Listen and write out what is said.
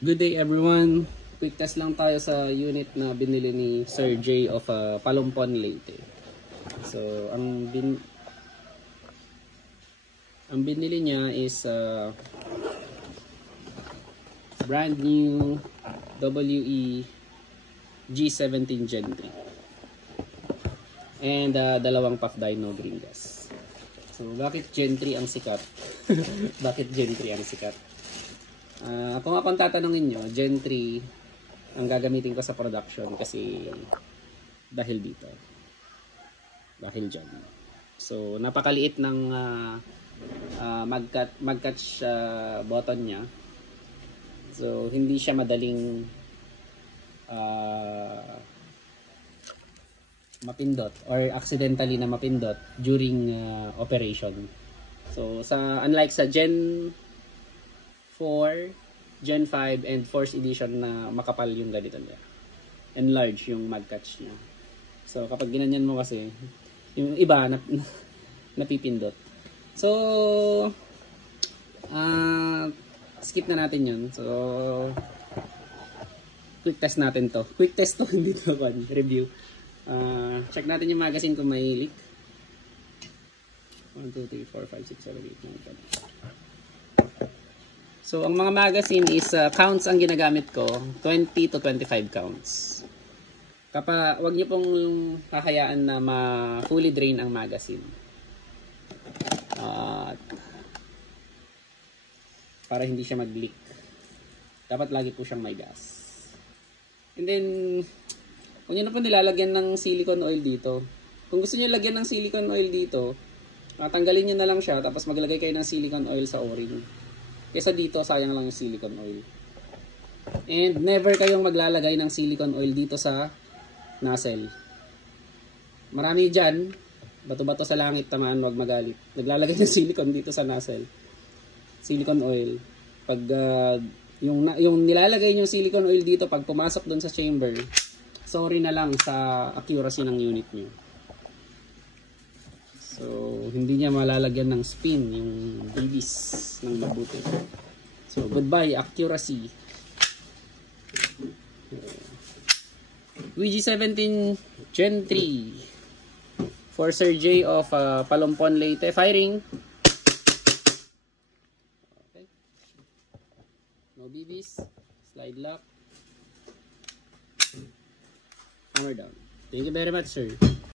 Good day everyone. Quick test lang tayo sa unit na binili ni Sir J of Palumpon, Leyte. So, ang binili niya is brand new WE G17 Gen 3. And dalawang puff dyno green gas. So, bakit Gen 3 ang sikat? Bakit Gen 3 ang sikat? Kung akong tatanungin nyo, Gen 3 ang gagamitin ko sa production kasi dahil dito. Dahil dyan. So, napakaliit ng mag-catch button niya. So, hindi siya madaling mapindot or accidentally na mapindot during operation. So, unlike sa Gen 4, Gen 5, and 4th edition na makapal yung ganito niya. Enlarge yung mag-catch niya. So, kapag ginanyan mo kasi, yung iba napipindot. So, skip na natin yun. So, quick test natin to. Quick test to, hindi to review. Check natin yung magazine kung may leak. 1, 2, 3, 4, 5, 6, 7, 8, 9, 10. So, ang mga magazine is counts ang ginagamit ko, 20 to 25 counts. Wag niyo pong hahayaan na fully drain ang magazine. Para hindi siya mag-leak. Dapat lagi po siyang may gas. And then, kung niyo na po nilalagyan ng silicone oil dito. Kung gusto niyo lagyan ng silicone oil dito, tanggalin niyo na lang siya, tapos maglagay kayo ng silicone oil sa o-ring. Kesa dito, sayang lang yung silicone oil. And never kayong maglalagay ng silicone oil dito sa nozzle. Marami dyan, bato-bato sa langit, tamaan, wag magalit. Naglalagay ng silicone dito sa nozzle. Silicone oil. Pag yung nilalagay yung silicone oil dito, pag pumasok dun sa chamber, sorry na lang sa accuracy ng unit nyo. So, hindi niya malalagyan ng spin yung BBs ng mabuti. So, goodbye accuracy. WG17 Gen 3 for Sir J of Palumpon, Leyte. Firing. Okay. No BBs. Slide lock. Hammer down. Thank you very much, sir.